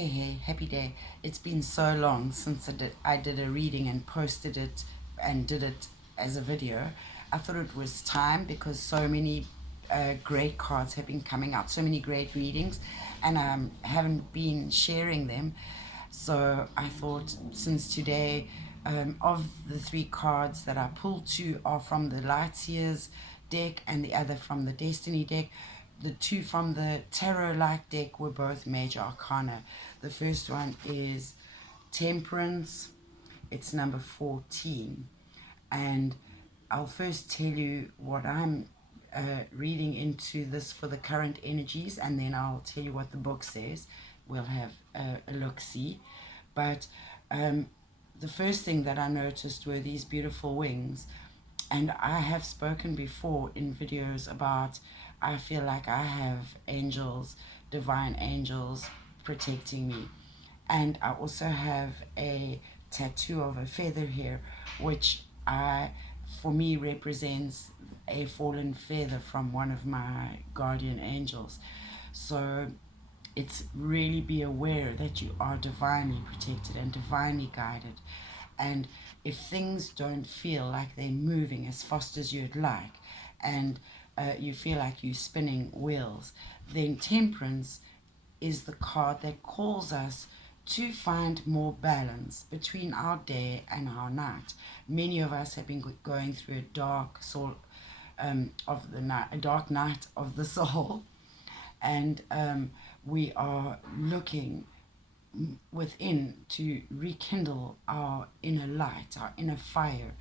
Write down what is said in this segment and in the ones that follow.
Hey, happy day. It's been so long since I did a reading and posted it and did it as a video. I thought it was time because so many great cards have been coming out, so many great readings, and I haven't been sharing them. So I thought since today, of the three cards that I pulled, two are from the LightSeers deck and the other from the Destiny deck. The two from the Tarot-like deck were both major arcana. The first one is Temperance. It's number 14. And I'll first tell you what I'm reading into this for the current energies, and then I'll tell you what the book says. We'll have a look-see. But the first thing that I noticed were these beautiful wings. And I have spoken before in videos about, I feel like I have angels, divine angels protecting me. And I also have a tattoo of a feather here, which for me represents a fallen feather from one of my guardian angels. So it's really be aware that you are divinely protected and divinely guided. And if things don't feel like they're moving as fast as you'd like, and you feel like you're spinning wheels, then temperance is the card that calls us to find more balance between our day and our night. Many of us have been going through a dark soul of the night, a dark night of the soul, and we are looking within to rekindle our inner light, our inner fire.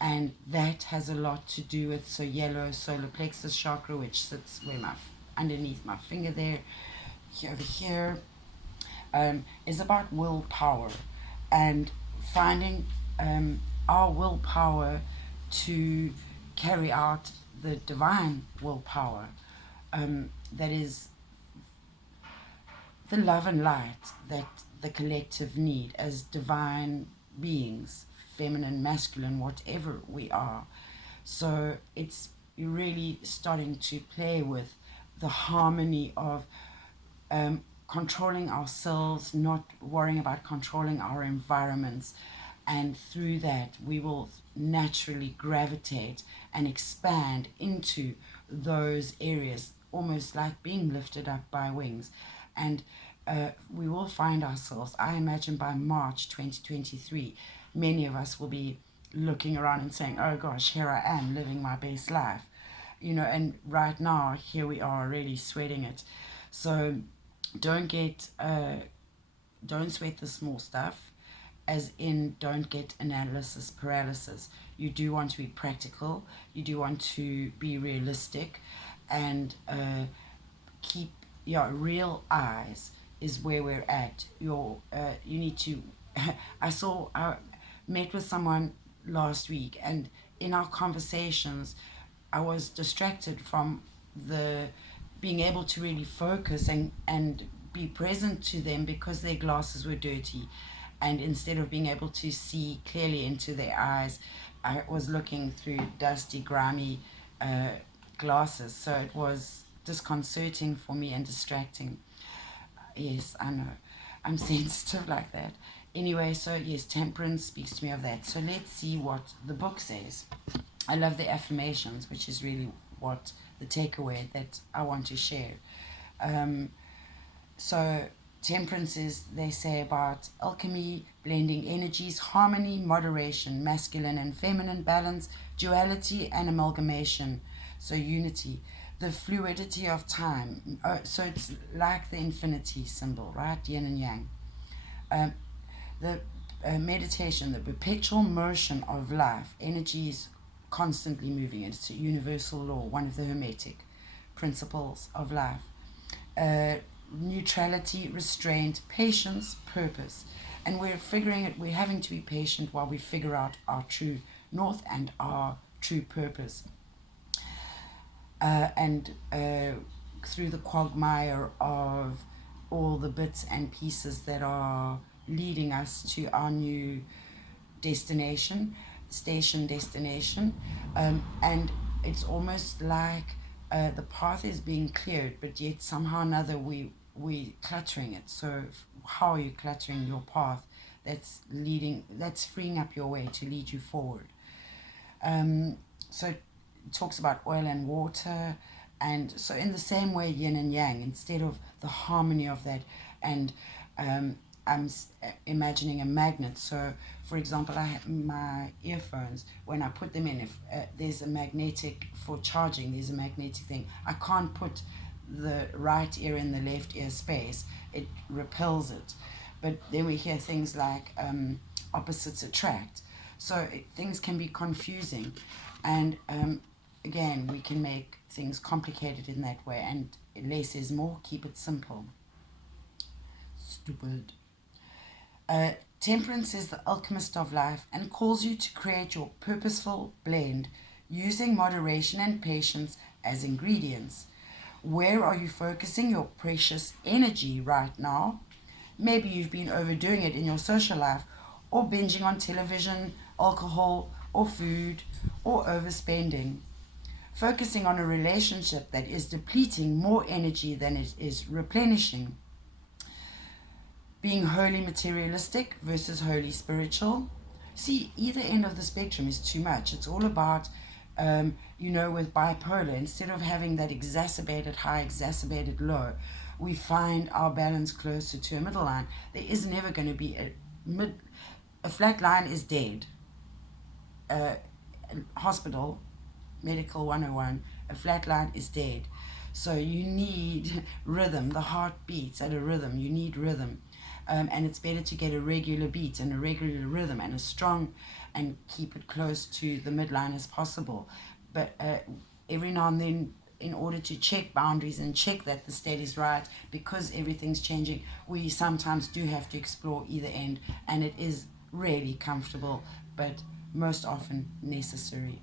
And that has a lot to do with yellow solar plexus chakra, which sits where underneath my finger there, over here, is about willpower and finding our willpower to carry out the divine willpower, that is the love and light that the collective need as divine beings, feminine, masculine, whatever we are. So it's really starting to play with the harmony of controlling ourselves, not worrying about controlling our environments. And through that, we will naturally gravitate and expand into those areas, almost like being lifted up by wings. And we will find ourselves, I imagine by March 2023, many of us will be looking around and saying, oh gosh, here I am living my best life. And right now, here we are really sweating it. So don't sweat the small stuff, as in don't get analysis paralysis. You do want to be practical, you do want to be realistic, and keep your real eyes is where we're at. You need to I met with someone last week, and in our conversations I was distracted from the being able to really focus and be present to them because their glasses were dirty. And instead of being able to see clearly into their eyes, I was looking through dusty, grimy glasses. So it was disconcerting for me and distracting. Yes, I know. I'm sensitive like that. Anyway, so yes, temperance speaks to me of that. So let's see what the book says. I love the affirmations, which is really what the takeaway that I want to share. So temperance is, they say, about alchemy, blending energies, harmony, moderation, masculine and feminine balance, duality and amalgamation, so unity, the fluidity of time. So it's like the infinity symbol, right? Yin and yang. The meditation, the perpetual motion of life, energy is constantly moving. It's a universal law, one of the hermetic principles of life. Neutrality, restraint, patience, purpose. And we're having to be patient while we figure out our true north and our true purpose. And through the quagmire of all the bits and pieces that are leading us to our new destination, and it's almost like the path is being cleared, but yet somehow or another we cluttering it. So how are you cluttering your path that's freeing up your way to lead you forward? So it talks about oil and water, and so in the same way, yin and yang, instead of the harmony of that. And I'm imagining a magnet. So for example, I have my earphones. When I put them in, if there's a magnetic for charging, there's a magnetic thing. I can't put the right ear in the left ear space. It repels it. But then we hear things like opposites attract. So things can be confusing, and again, we can make things complicated in that way. And less is more. Keep it simple. Stupid. Temperance is the alchemist of life and calls you to create your purposeful blend using moderation and patience as ingredients. Where are you focusing your precious energy right now? Maybe you've been overdoing it in your social life, or binging on television, alcohol, or food, or overspending. Focusing on a relationship that is depleting more energy than it is replenishing. Being wholly materialistic versus wholly spiritual. See, either end of the spectrum is too much. It's all about, with bipolar, instead of having that exacerbated high, exacerbated low, we find our balance closer to a middle line. There is never going to be a flat line is dead. Hospital, medical 101, a flat line is dead. So you need rhythm. The heart beats at a rhythm. You need rhythm. And it's better to get a regular beat and a regular rhythm and a strong, and keep it close to the midline as possible. But every now and then, in order to check boundaries and check that the state is right, because everything's changing, we sometimes do have to explore either end, and it is really comfortable, but most often necessary.